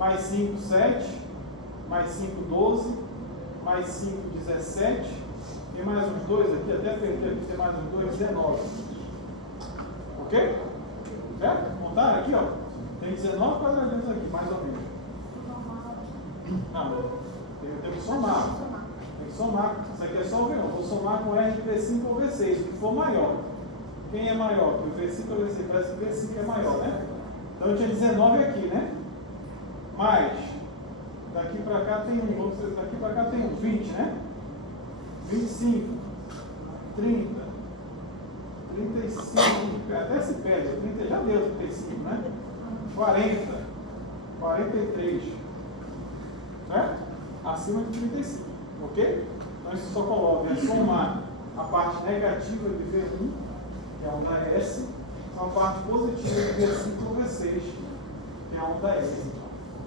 Mais 5, 7. Mais 5, 12. Mais 5, 17. Tem mais uns 2 aqui. Até perdi aqui. Tem mais uns 2, 19. Ok? Certo? Contar aqui, ó. Tem 19 quadradinhos aqui, mais ou menos. Não, eu tenho que somar. Tem que somar. Isso aqui é só o V1. Vou somar com R de V5 ou V6, o que for maior. Quem é maior? O V5 ou V6? Parece que o V5 é maior, né? Então eu tinha 19 aqui, né? Mais, daqui para cá tem 1. Vamos dizer, daqui para cá tem 1. 20, né? 25, 30, 35, até se perde. 30 já deu 35, né? 40, 43. Certo? Acima de 35, ok? Então isso só coloca, é somar a parte negativa de V1, que é a onda S, com a parte positiva de V5 ou V6, que é a onda S.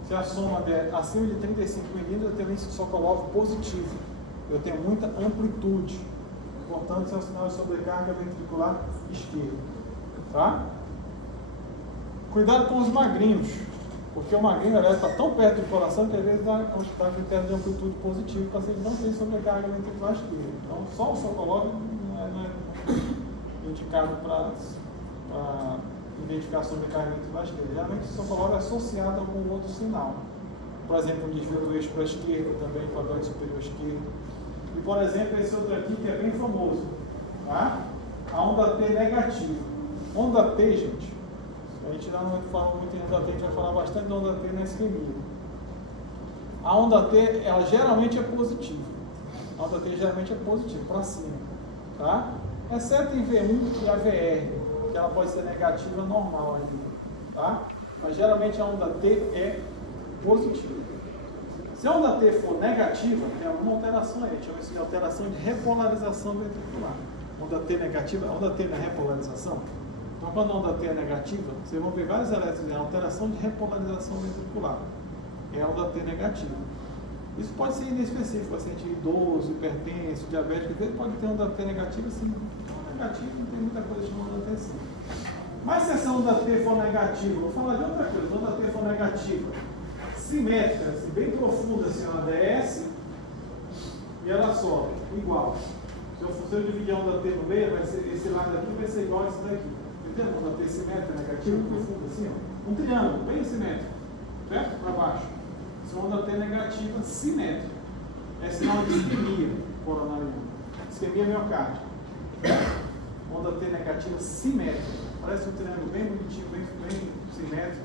Se a soma der acima de 35 milímetros, eu tenho índice de Sokolov positivo. Eu tenho muita amplitude. Portanto, isso é um sinal de sobrecarga ventricular esquerda. Tá? Cuidado com os magrinhos. Porque o magrinho está tão perto do coração que às vezes dá critério de amplitude positivo, o paciente não tem sobrecarga ventricular esquerda. Então, só o Sokolov não é indicado para identificar sobrecarga ventricular esquerda. Geralmente o Sokolov é associado a algum outro sinal. Por exemplo, um desvio do eixo para a esquerda também, quadrante superior esquerdo. E, por exemplo, esse outro aqui que é bem famoso. Tá? A onda T negativa. Onda T, gente. A gente não fala muito em onda T, a gente vai falar bastante da onda T na isquemia. A onda T, ela geralmente é positiva. A onda T geralmente é positiva, para cima. Tá? Exceto em V1 e a VR, que ela pode ser negativa normal ainda. Tá? Mas geralmente a onda T é positiva. Se a onda T for negativa, tem alguma alteração aí, chama isso de alteração de repolarização ventricular. Onda T negativa, a onda T na repolarização. Então, quando a onda T é negativa, vocês vão ver vários elétrons em alteração de repolarização ventricular. É a onda T negativa. Isso pode ser inespecífico, paciente idoso, hipertenso, diabético, às vezes pode ter onda T negativa, sim. Negativa não tem muita coisa chamada onda T, sim. Mas se essa onda T for negativa, vou falar de outra coisa, se a onda T for negativa, simétrica, assim, bem profunda, assim, ela desce e ela sobe, igual. Se eu dividir a onda T no meio, vai ser, esse lado aqui vai ser igual a esse daqui. Entendeu? Onda T simétrica, negativa, profunda, assim, ó. Um triângulo, bem simétrico, certo? Para baixo. Se a onda T negativa, simétrica. É sinal de isquemia coronariana. Isquemia miocárdica. Onda T negativa, simétrica. Parece um triângulo bem bonitinho, bem simétrico.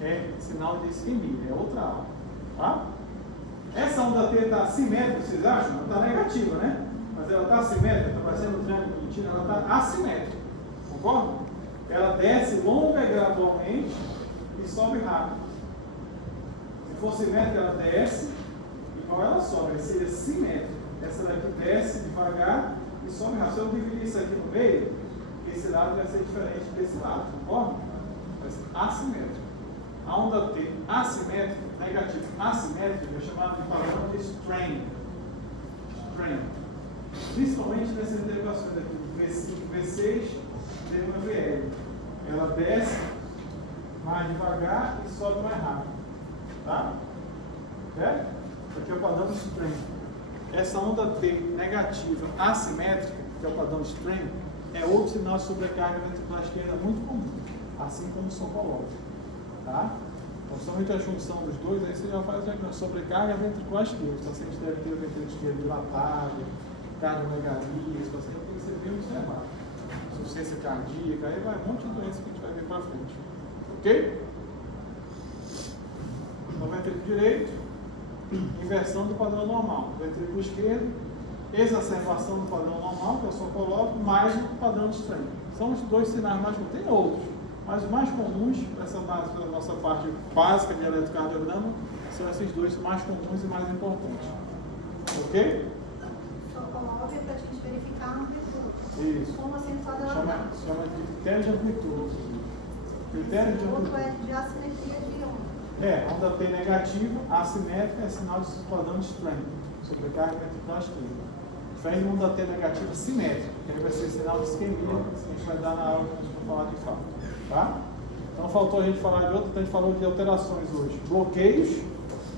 É sinal de isquemia, é outra aula. Tá? Essa onda T está simétrica, vocês acham? Ela está negativa, né? Mas ela está simétrica, está parecendo um triângulo bonitinho, ela está assimétrica. Concorda? Ela desce longa e gradualmente e sobe rápido. Se for simétrica, ela desce igual ela sobe. Seria simétrica. Essa daqui desce devagar e sobe rápido. Se eu dividir isso aqui no meio, esse lado vai ser diferente desse lado. Concorda? Vai ser assimétrico. A onda T assimétrica, negativa, assimétrica, é chamada de padrão de strain. Strain. Principalmente nessas derivações aqui, V5, V6, D1 VL. Ela desce mais devagar e sobe mais rápido. Tá? Certo? Aqui é o padrão de strain. Essa onda T negativa, assimétrica, que é o padrão de strain, é outro sinal de sobrecarga ventricular esquerda muito comum, assim como o Sokolov. Tá? Somente a junção dos dois, aí você já faz o diagnóstico. Sobrecarga ventricular esquerda. O paciente deve ter o ventricular esquerdo dilatado, cardiomegalia, esse paciente tem que ser bem observado. Insuficiência cardíaca, aí vai um monte de doenças que a gente vai ver para frente. Ok? No ventrículo direito, inversão do padrão normal. Ventrículo esquerdo, exacerbação do padrão normal, que eu só coloco, mais o padrão estranho. São os dois sinais mais comuns. Tem outros, mas os mais comuns, essa nossa parte básica de eletrocardiograma, são esses dois mais comuns e mais importantes. Ok? Só coloca para a gente verificar a amplitude. Isso. Como assim padrão? Chama de critério de amplitude. Critério de O outro amplitude. é de assimetria de onda. Onda P negativo, assimétrica é sinal de padrão de strength, sobrecarga ventricular esquerda. Fez onda T negativa simétrica, que aí vai ser sinal de isquemia, que a gente vai dar na aula que a gente vai falar de fato. Tá? Então faltou a gente falar de outro, então a gente falou de alterações hoje, bloqueios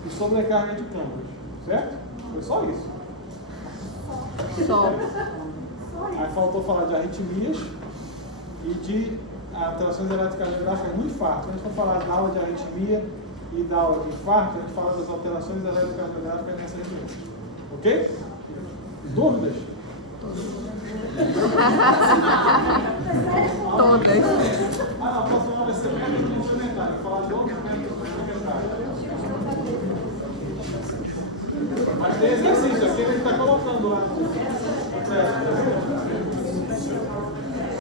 e sobrecarga de câmeras, certo? Foi só isso. Só. Aí faltou falar de arritmias e de alterações eletrocardiográficas no infarto. Quando a gente for falar da aula de arritmia e da aula de infarto, a gente fala das alterações eletrocardiográficas nessas doenças. Ok? Dúvidas? Todas. A próxima vai ser método complementar. Vou falar de outros métodos complementares. Mas tem exercício aqui, ele está colocando lá.